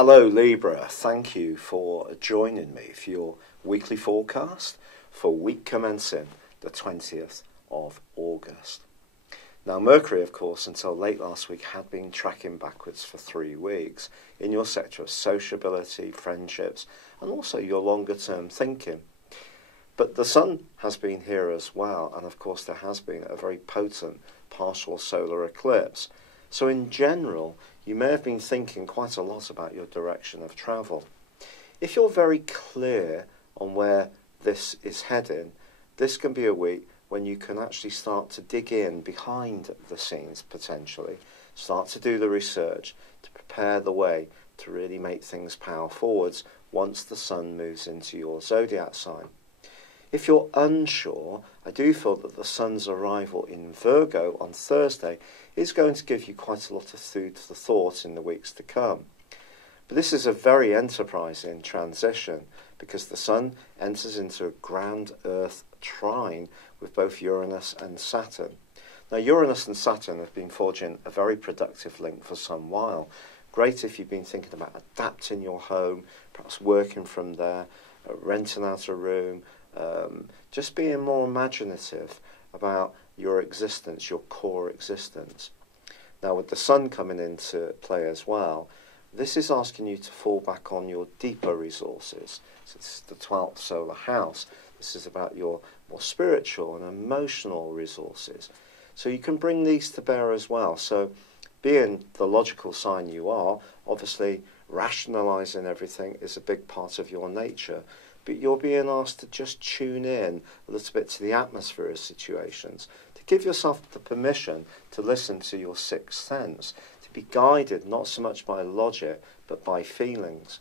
Hello Libra, thank you for joining me for your weekly forecast for week commencing the 20th of August. Now Mercury, of course, until late last week had been tracking backwards for 3 weeks in your sector of sociability, friendships and also your longer term thinking. But the Sun has been here as well, and of course there has been a very potent partial solar eclipse. So in general, you may have been thinking quite a lot about your direction of travel. If you're very clear on where this is heading, this can be a week when you can actually start to dig in behind the scenes potentially, start to do the research, to prepare the way to really make things power forwards once the Sun moves into your zodiac sign. If you're unsure, I do feel that the Sun's arrival in Virgo on Thursday is going to give you quite a lot of food for thought in the weeks to come. But this is a very enterprising transition because the Sun enters into a ground Earth trine with both Uranus and Saturn. Now Uranus and Saturn have been forging a very productive link for some while. Great if you've been thinking about adapting your home, perhaps working from there, renting out a room, just being more imaginative about your existence, your core existence. Now with the Sun coming into play as well, this is asking you to fall back on your deeper resources. So this is the 12th solar house. This is about your more spiritual and emotional resources. So you can bring these to bear as well. So being the logical sign you are, obviously rationalising everything is a big part of your nature. But you're being asked to just tune in a little bit to the atmosphere of situations, to give yourself the permission to listen to your sixth sense, to be guided not so much by logic, but by feelings.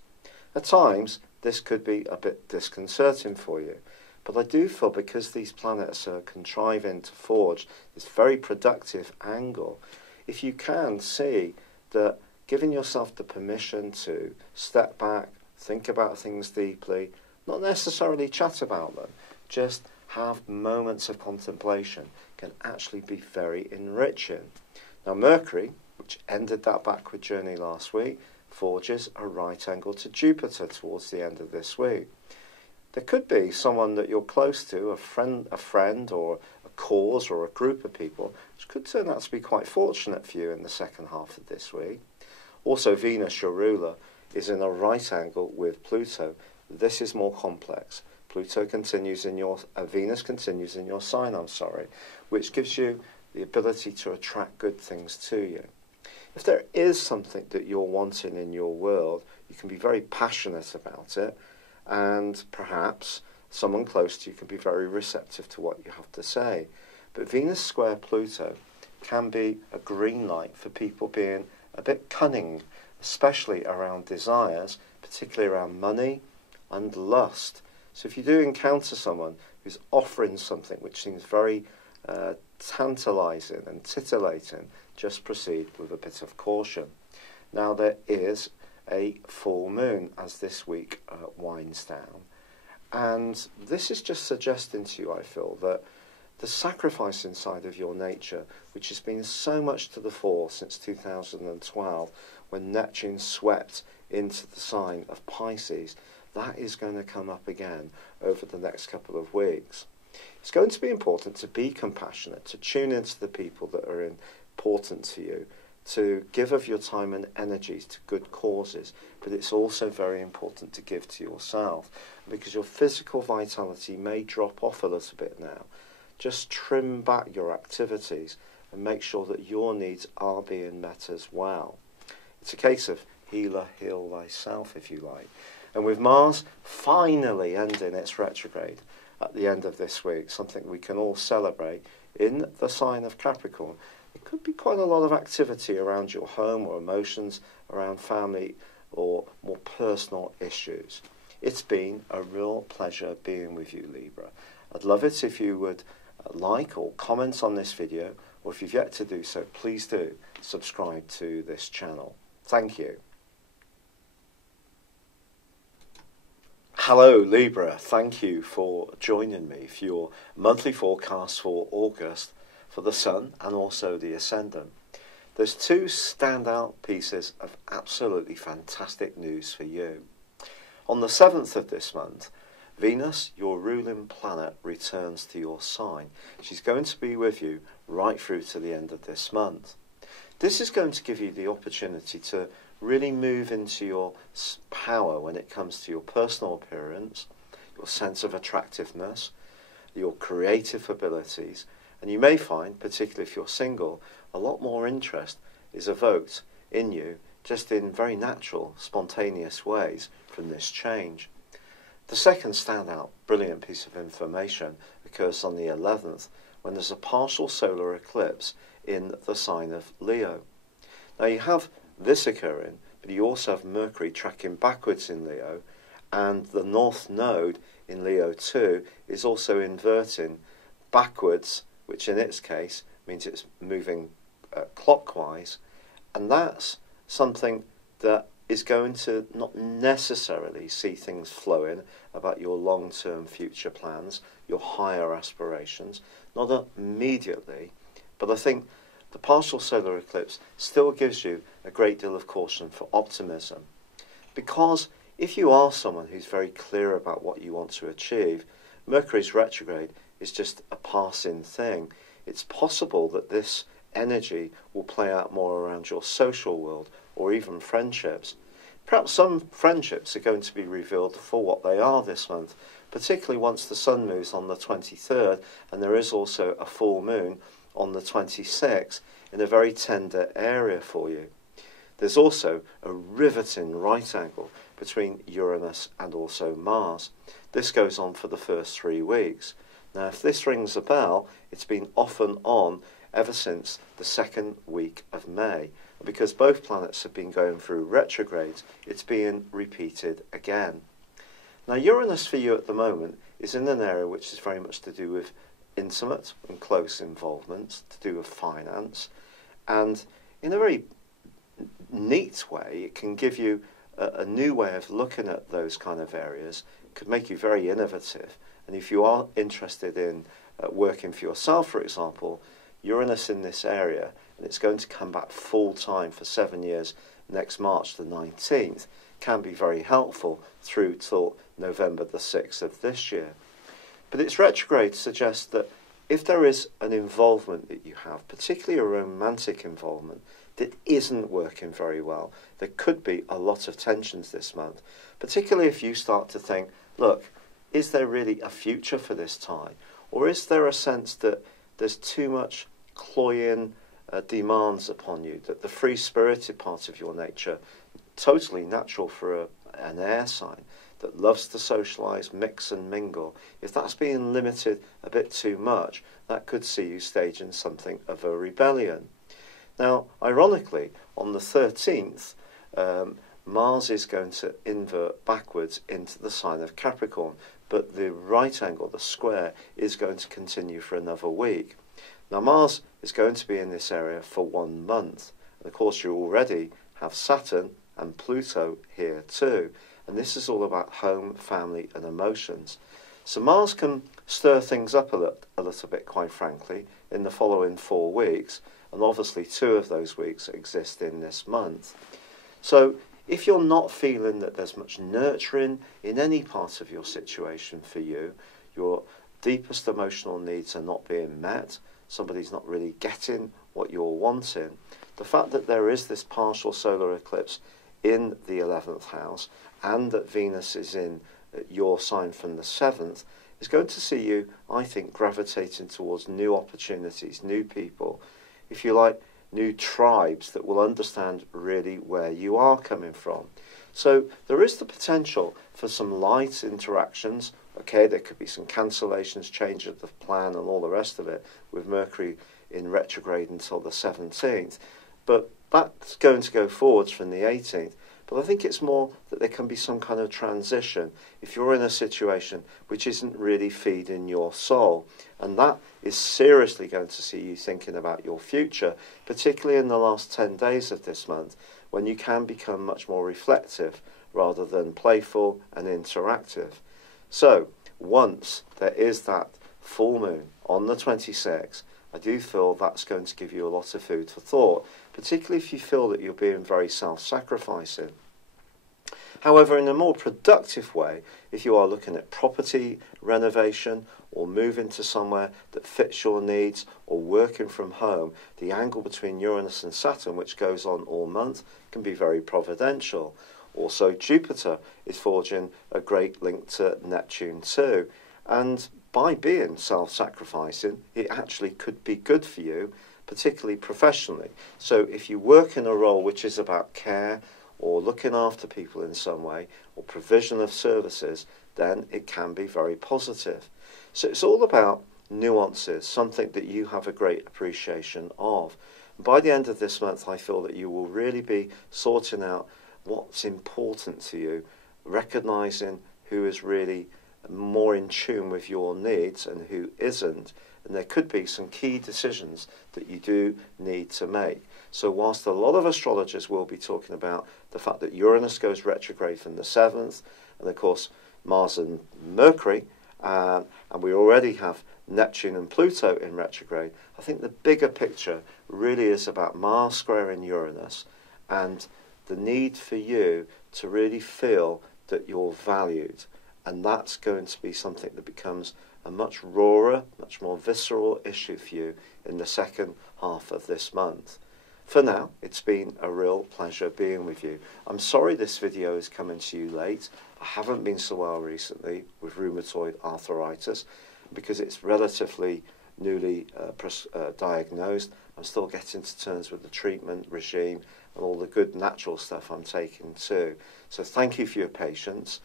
At times, this could be a bit disconcerting for you, but I do feel because these planets are contriving to forge this very productive angle, if you can see that giving yourself the permission to step back, think about things deeply, not necessarily chat about them, just have moments of contemplation can actually be very enriching. Now Mercury, which ended that backward journey last week, forges a right angle to Jupiter towards the end of this week. There could be someone that you're close to, a friend or a cause or a group of people, which could turn out to be quite fortunate for you in the second half of this week. Also Venus, your ruler, is in a right angle with Pluto. This is more complex. Pluto continues in your, Venus continues in your sign, which gives you the ability to attract good things to you. If there is something that you're wanting in your world, you can be very passionate about it, and perhaps someone close to you can be very receptive to what you have to say. But Venus square Pluto can be a green light for people being a bit cunning, especially around desires, particularly around money and lust. So if you do encounter someone who's offering something which seems very tantalizing and titillating, just proceed with a bit of caution. Now there is a full moon as this week winds down, and this is just suggesting to you, I feel, that the sacrifice inside of your nature, which has been so much to the fore since 2012 when Neptune swept into the sign of Pisces, that is going to come up again over the next couple of weeks. It's going to be important to be compassionate, to tune into the people that are important to you, to give of your time and energies to good causes, but it's also very important to give to yourself, because your physical vitality may drop off a little bit now. Just trim back your activities and make sure that your needs are being met as well. It's a case of healer, heal thyself, if you like. And with Mars finally ending its retrograde at the end of this week, something we can all celebrate in the sign of Capricorn, it could be quite a lot of activity around your home or emotions, around family or more personal issues. It's been a real pleasure being with you, Libra. I'd love it if you would like or comment on this video, or if you've yet to do so, please do subscribe to this channel. Thank you. Hello Libra, thank you for joining me for your monthly forecast for August for the Sun and also the Ascendant. there's two standout pieces of absolutely fantastic news for you. On the 7th of this month, Venus, your ruling planet, returns to your sign. She's going to be with you right through to the end of this month. This is going to give you the opportunity to really move into your power when it comes to your personal appearance, your sense of attractiveness, your creative abilities, and you may find, particularly if you're single, a lot more interest is evoked in you just in very natural, spontaneous ways from this change. The second standout, brilliant piece of information occurs on the 11th when there's a partial solar eclipse in the sign of Leo. Now you have this occurring, but you also have Mercury tracking backwards in Leo, and the North Node in Leo 2 is also inverting backwards, which in its case means it's moving clockwise, and that's something that is going to not necessarily see things flowing about your long-term future plans, your higher aspirations, not immediately, but I think the partial solar eclipse still gives you a great deal of caution for optimism. Because if you are someone who's very clear about what you want to achieve, Mercury's retrograde is just a passing thing. It's possible that this energy will play out more around your social world or even friendships. Perhaps some friendships are going to be revealed for what they are this month, particularly once the sun moves on the 23rd, and there is also a full moon on the 26th in a very tender area for you. There's also a riveting right angle between Uranus and also Mars. This goes on for the first 3 weeks. Now, if this rings a bell, it's been off and on ever since the second week of May. And because both planets have been going through retrogrades, it's being repeated again. Now, Uranus for you at the moment is in an area which is very much to do with intimate and close involvement, to do with finance, and in a very neat way, it can give you a new way of looking at those kind of areas. It could make you very innovative. And if you are interested in working for yourself, for example, Uranus in this area, and it's going to come back full time for 7 years next March the 19th, can be very helpful through till November the 6th of this year. But its retrograde suggests that if there is an involvement that you have, particularly a romantic involvement, that isn't working very well, there could be a lot of tensions this month, particularly if you start to think, look, is there really a future for this tie? Or is there a sense that there's too much cloying demands upon you, that the free-spirited part of your nature, totally natural for an air sign, that loves to socialise, mix and mingle, if that's being limited a bit too much, that could see you staging something of a rebellion. Now, ironically, on the 13th, Mars is going to invert backwards into the sign of Capricorn, but the right angle, the square, is going to continue for another week. Now, Mars is going to be in this area for 1 month. And of course, you already have Saturn and Pluto here too. And this is all about home, family, and emotions. So Mars can stir things up a little bit, quite frankly, in the following 4 weeks. And obviously 2 of those weeks exist in this month. So if you're not feeling that there's much nurturing in any part of your situation for you, your deepest emotional needs are not being met, somebody's not really getting what you're wanting, the fact that there is this partial solar eclipse in the 11th house and that Venus is in your sign from the 7th is going to see you, I think, gravitating towards new opportunities, new people, if you like, new tribes that will understand really where you are coming from. So there is the potential for some light interactions. Okay, there could be some cancellations, change of the plan and all the rest of it with Mercury in retrograde until the 17th. But that's going to go forwards from the 18th. But I think it's more that there can be some kind of transition if you're in a situation which isn't really feeding your soul. And that is seriously going to see you thinking about your future, particularly in the last 10 days of this month, when you can become much more reflective rather than playful and interactive. So, once there is that full moon on the 26th, I do feel that's going to give you a lot of food for thought, particularly if you feel that you're being very self-sacrificing. However, in a more productive way, if you are looking at property renovation or moving to somewhere that fits your needs or working from home, the angle between Uranus and Saturn, which goes on all month, can be very providential. Also, Jupiter is forging a great link to Neptune too. And by being self-sacrificing, it actually could be good for you, particularly professionally. So if you work in a role which is about care, or looking after people in some way, or provision of services, then it can be very positive. So it's all about nuances, something that you have a great appreciation of. And by the end of this month, I feel that you will really be sorting out what's important to you, recognising who is really more in tune with your needs and who isn't. And there could be some key decisions that you do need to make. So whilst a lot of astrologers will be talking about the fact that Uranus goes retrograde from the 7th, and of course Mars and Mercury, and we already have Neptune and Pluto in retrograde, I think the bigger picture really is about Mars squaring Uranus and the need for you to really feel that you're valued. And that's going to be something that becomes a much rawer, much more visceral issue for you in the second half of this month. For now, it's been a real pleasure being with you. I'm sorry this video is coming to you late. I haven't been so well recently with rheumatoid arthritis because it's relatively newly diagnosed. I'm still getting to terms with the treatment regime and all the good natural stuff I'm taking too. So thank you for your patience.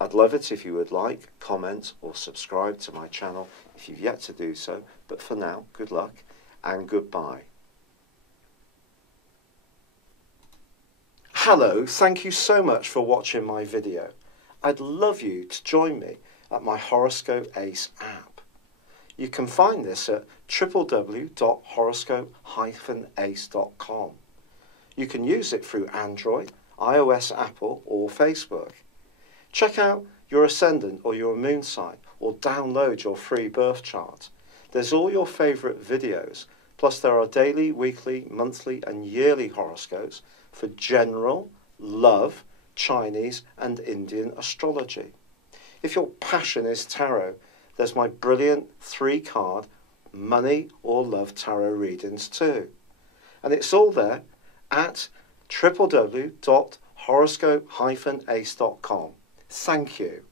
I'd love it if you would like, comment or subscribe to my channel if you've yet to do so. But for now, good luck and goodbye. Hello, thank you so much for watching my video. I'd love you to join me at my Horoscope Ace app. You can find this at www.horoscope-ace.com. You can use it through Android, iOS, Apple or Facebook. Check out your ascendant or your moon sign or download your free birth chart. There's all your favourite videos, plus there are daily, weekly, monthly and yearly horoscopes for general, love, Chinese and Indian astrology. If your passion is tarot, there's my brilliant 3-card money or love tarot readings too. And it's all there at www.horoscope-ace.com. Thank you.